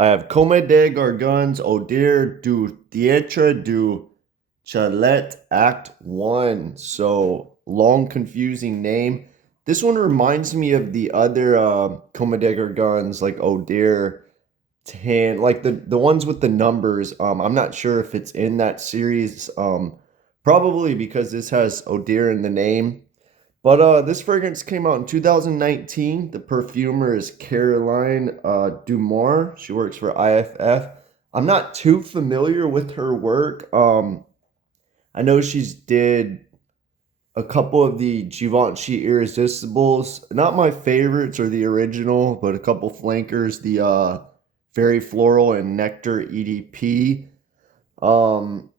I have Comme des Garcons, Odeur du Theatre du Chatelet Act 1. So long, confusing name. This one reminds me of the other Comme des Garcons, like Odeur, Tan, like the ones with the numbers. I'm not sure if it's in that series. Probably because this has Odeur in the name. But this fragrance came out in 2019. The perfumer is Caroline Dumore. She works for IFF. I'm not too familiar with her work. I know she's did a couple of the Givenchy Irresistibles. Not my favorites or the original, but a couple flankers. The Fairy Floral and Nectar EDP. Um,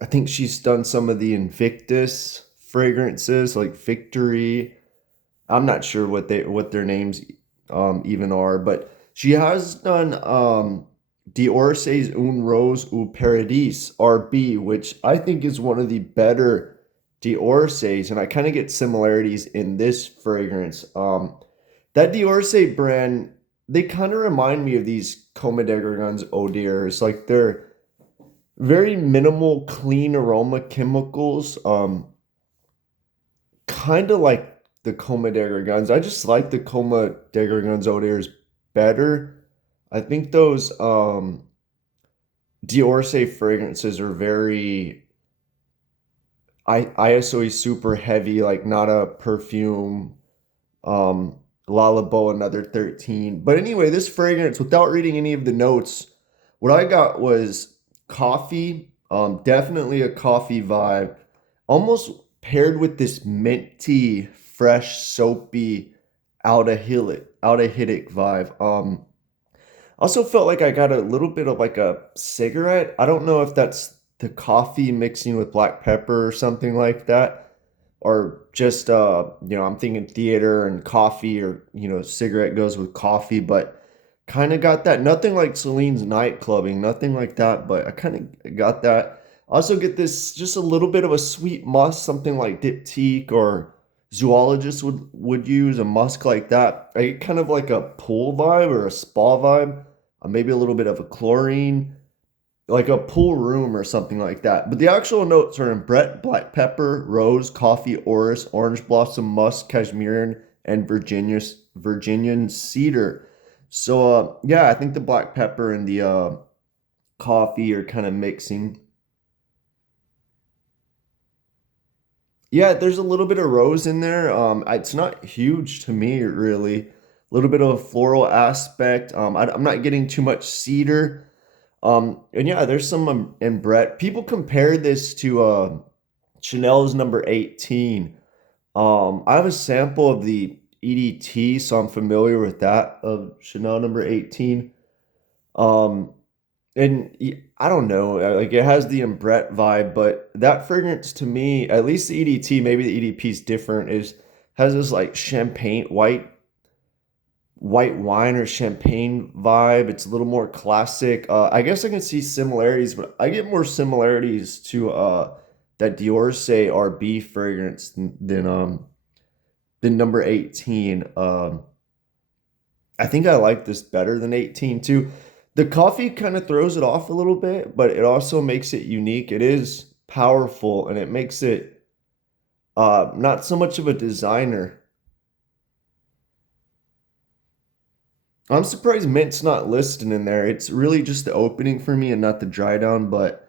I think she's done some of the Invictus fragrances like Victory. I'm not sure what their names even are, but she has done D'Orsay's Un Rose au Paradis RB, which I think is one of the better D'Orsay's, and I kind of get similarities in this fragrance. That D'Orsay brand, they kind of remind me of these Comme des Garcons Eau d'Ors. Like they're very minimal, clean aroma chemicals. Kind of like the Comme des Garcons. I just like the Comme des Garcons Odeurs better. I think those D'Orsay fragrances are very ISO super heavy, like not a perfume. Lalabo another 13. But anyway, this fragrance, without reading any of the notes, what I got was coffee. Definitely a coffee vibe, almost paired with this minty, fresh, soapy, aldehydic vibe. Also felt like I got a little bit of like a cigarette. I don't know if that's the coffee mixing with black pepper or something like that, or just I'm thinking theater and coffee, or cigarette goes with coffee, but kind of got that. Nothing like Celine's night clubbing, nothing like that, but I kind of got that. I also get this just a little bit of a sweet musk, something like Diptyque or zoologists would use a musk like that. I get kind of like a pool vibe or a spa vibe, maybe a little bit of a chlorine, like a pool room or something like that. But the actual notes are in Brett, black pepper, rose, coffee, orris, orange blossom, musk, cashmere, and Virginian cedar. So yeah, I think the black pepper and the coffee are kind of mixing. Yeah, there's a little bit of rose in there. It's not huge to me, really. A little bit of a floral aspect. I'm not getting too much cedar. And yeah, there's some in Brett. People compare this to Chanel's number 18. I have a sample of the EDT, so I'm familiar with that of Chanel number 18. Um, I don't know, like it has the Brett vibe, but that fragrance to me, at least the EDT, maybe the EDP is different, is has this like champagne white wine or champagne vibe. It's a little more classic. I guess I can see similarities, but I get more similarities to that D'Orsay RB fragrance than number 18. I think I like this better than 18 too. The coffee kind of throws it off a little bit, but it also makes it unique. It is powerful and it makes it not so much of a designer. I'm surprised mint's not listed in there. It's really just the opening for me and not the dry down, but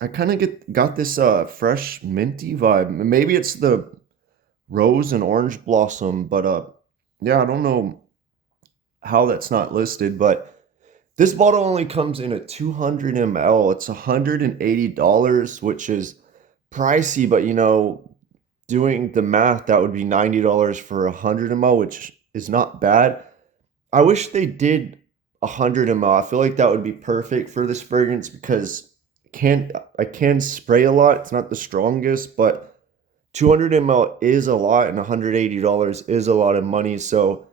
I kind of get got this fresh minty vibe. Maybe it's the rose and orange blossom, but yeah, I don't know how that's not listed, but this bottle only comes in a 200 ml. It's $180, which is pricey, but doing the math, that would be $90 for 100 ml, which is not bad. I wish they did 100 ml. I feel like that would be perfect for this fragrance because I can spray a lot. It's not the strongest, but 200 ml is a lot, and $180 is a lot of money. So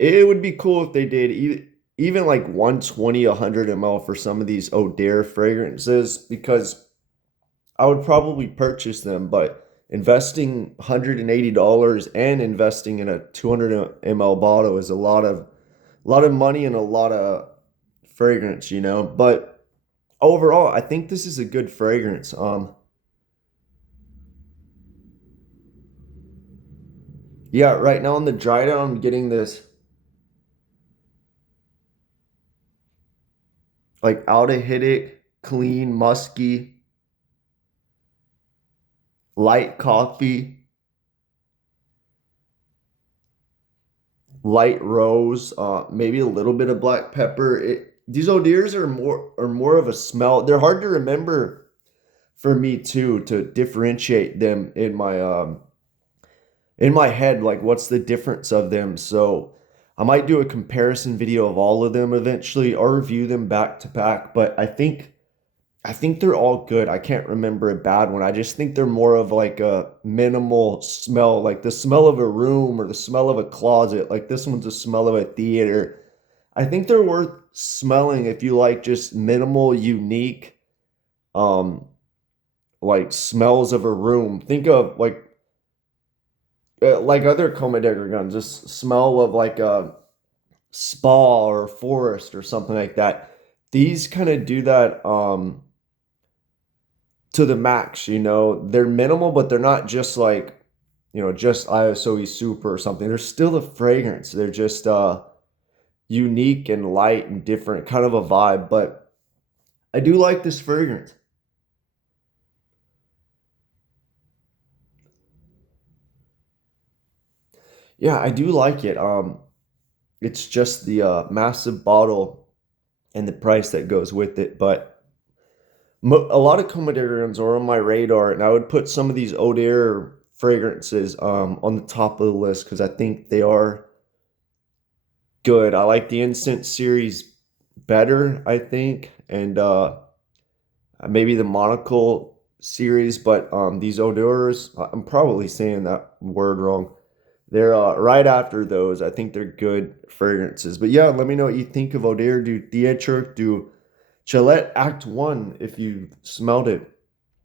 it would be cool if they did even like 120, 100 ml for some of these Odeur fragrances, because I would probably purchase them. But investing $180 and investing in a 200 ml bottle is a lot of money and a lot of fragrance, you know. But overall, I think this is a good fragrance. Yeah, right now on the dry down, I'm getting this like aldehydic, clean, musky, light coffee, light rose, maybe a little bit of black pepper. These Odeurs are more of a smell. They're hard to remember for me too, to differentiate them in my head, like what's the difference of them. So I might do a comparison video of all of them eventually, or review them back to back. But I think they're all good. I can't remember a bad one. I just think they're more of like a minimal smell, like the smell of a room or the smell of a closet. Like this one's the smell of a theater. I think they're worth smelling if you like just minimal, unique, um, like smells of a room. Think of like other Comme guns, just smell of like a spa or forest or something like that. These kind of do that to the max, you know. They're minimal, but they're not just like, you know, just ISOE super or something. They're still a fragrance. They're just unique and light and different, kind of a vibe. But I do like this fragrance. Yeah, I do like it. It's just the massive bottle and the price that goes with it. But a lot of Comedarians are on my radar, and I would put some of these Odeur fragrances on the top of the list because I think they are good. I like the Incense series better, I think, and maybe the Monocle series, but these Odeurs, I'm probably saying that word wrong. They're right after those. I think they're good fragrances. But yeah, let me know what you think of Odeur du Theatre du Chatelet Act 1 if you smelled it.